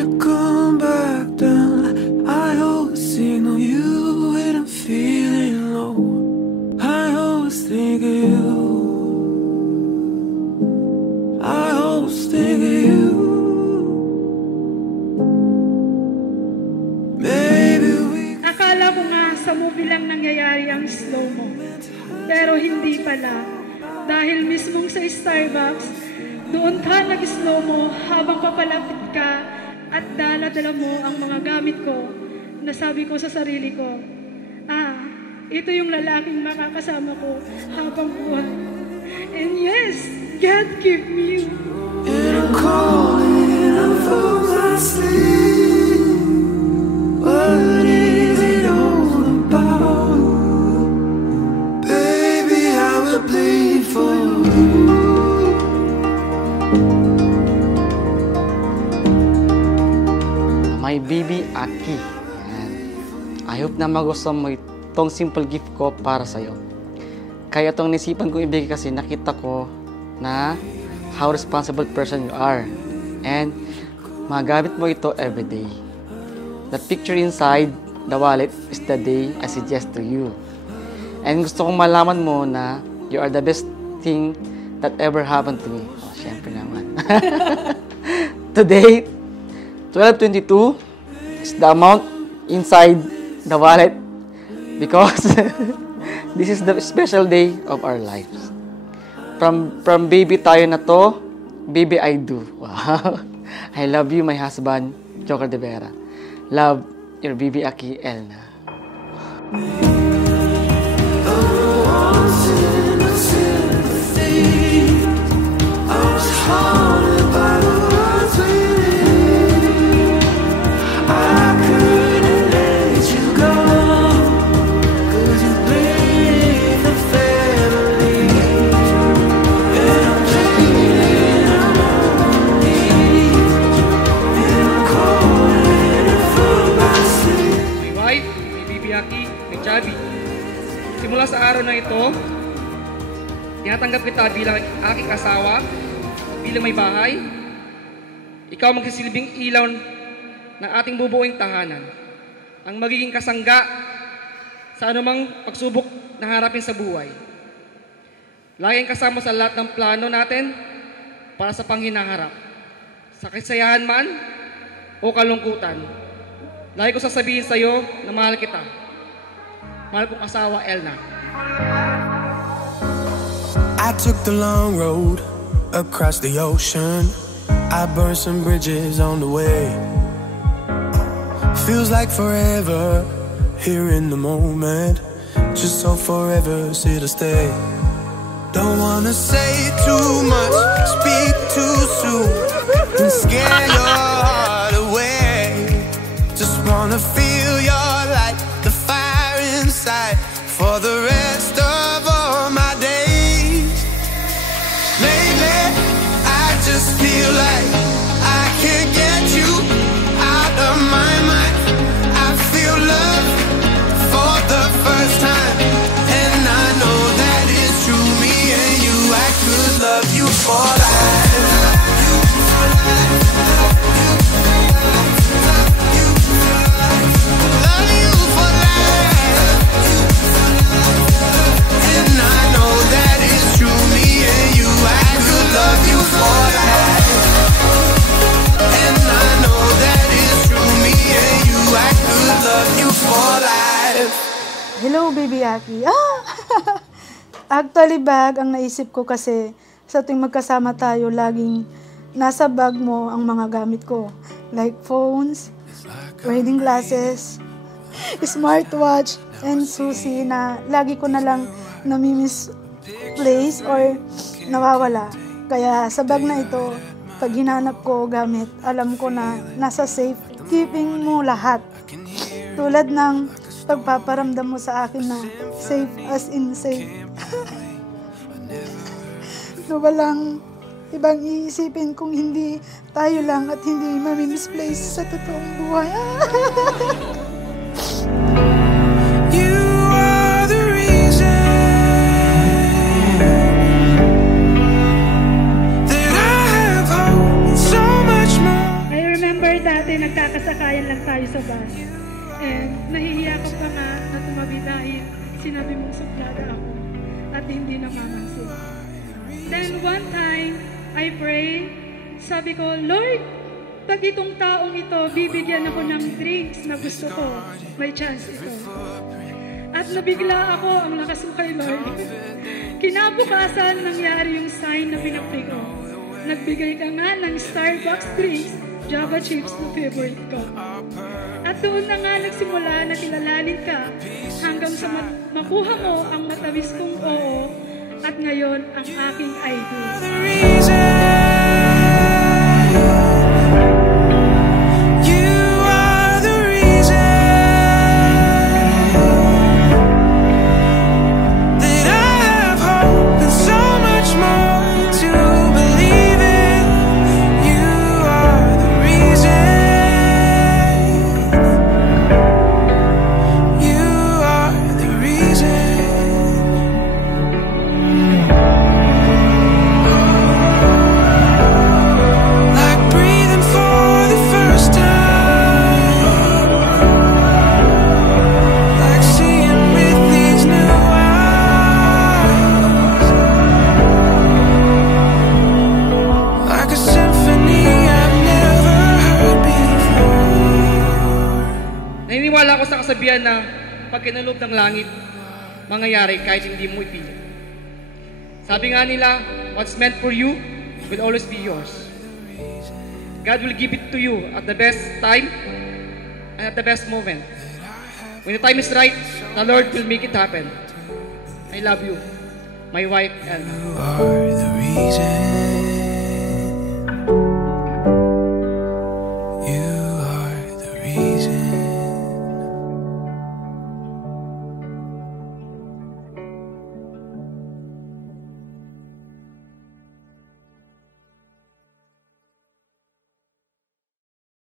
you come back down. I always signal you when I'm feeling low. I always think of you. I always think of you. Maybe we. Akala ko nga sa movie lang nangyayari ang slow-mo. Pero hindi pala. Dahil mismong sa Starbucks, doon ka nag-slow-mo habang papalapit ka at dala-dala mo ang mga gamit ko. Nasabi ko sa sarili ko, ito yung lalaking makakasama ko habang buhay. And yes, God give me you. And I'm calling out for my sleep. What is it all about? Baby, I will bleed for you. My baby Aki. Ayan. I hope na magustuhan mo itong simple gift ko para sa'yo. Kaya itong nisipan kong ibigay kasi nakita ko na how responsible person you are. And magamit mo ito everyday. The picture inside the wallet is the day I suggest to you. And gusto kong malaman mo na you are the best thing that ever happened to me. Oh, syempre naman. Today, 12:22 is the amount inside the wallet because this is the special day of our lives. From baby tayo na to, baby I do. Wow. I love you, my husband, Joker De Vera. Love, your baby Aki, Elna. Simula sa araw na ito, tinatanggap kita bilang aking asawa, bilang may bahay. Ikaw magsisilbing ilaw ng ating bubuing tahanan, ang magiging kasangga sa anumang pagsubok na harapin sa buhay. Laging kasama sa lahat ng plano natin para sa panghinaharap. Sa kasayahan man o kalungkutan, lagi ko sasabihin sa iyo na mahal kita. Mahal kong asawa, Elna. I took the long road across the ocean. I burned some bridges on the way. Feels like forever here in the moment. Just so forever, sit or stay. Don't wanna say too much, speak too soon, and scare your heart away. Just wanna feel your light, the fire inside, for the rest of all my days. Lately, I just feel like I can't get you out of my mind. I feel love for the first time, and I know that it's true. Me and you, I could love you for life. Hello, baby Aki. Actually, bag ang naisip ko kasi sa tuwing magkasama tayo, laging nasa bag mo ang mga gamit ko. Like phones, reading glasses, smartwatch, and susi na lagi ko na lang nami-misplace or nawawala. Kaya sa bag na ito, pag hinanap ko gamit, alam ko na nasa safe keeping mo lahat. Tulad ng pagpaparamdam mo sa akin na safe as in safe. No, walang ibang iisipin kung hindi tayo lang at hindi mami-misplace sa totoong buhay. You are the reason that I have hope so much more. I remember dati mong suplada ako at hindi namamansin. Then one time, I pray, sabi ko, Lord, pag itong taong ito, bibigyan ako ng drinks na gusto ko, may chance ito. At nabigla ako, ang lakas mo kay Lord. Kinabukasan, nangyari yung sign na pinapray ko. Nagbigay ka nga ng Starbucks drinks, Java chips na favorite ko. At doon na nga nagsimula na kilalanin ka hanggang sa makuha mo ang matamis kong oo at ngayon ang aking idol. Naniniwala ako sa kasabihan na pag kinalob ng langit, mangyayari kahit hindi mo ipilit. Sabi nga nila, what's meant for you will always be yours. God will give it to you at the best time and at the best moment. When the time is right, the Lord will make it happen. I love you, my wife, Elma. You are the reason.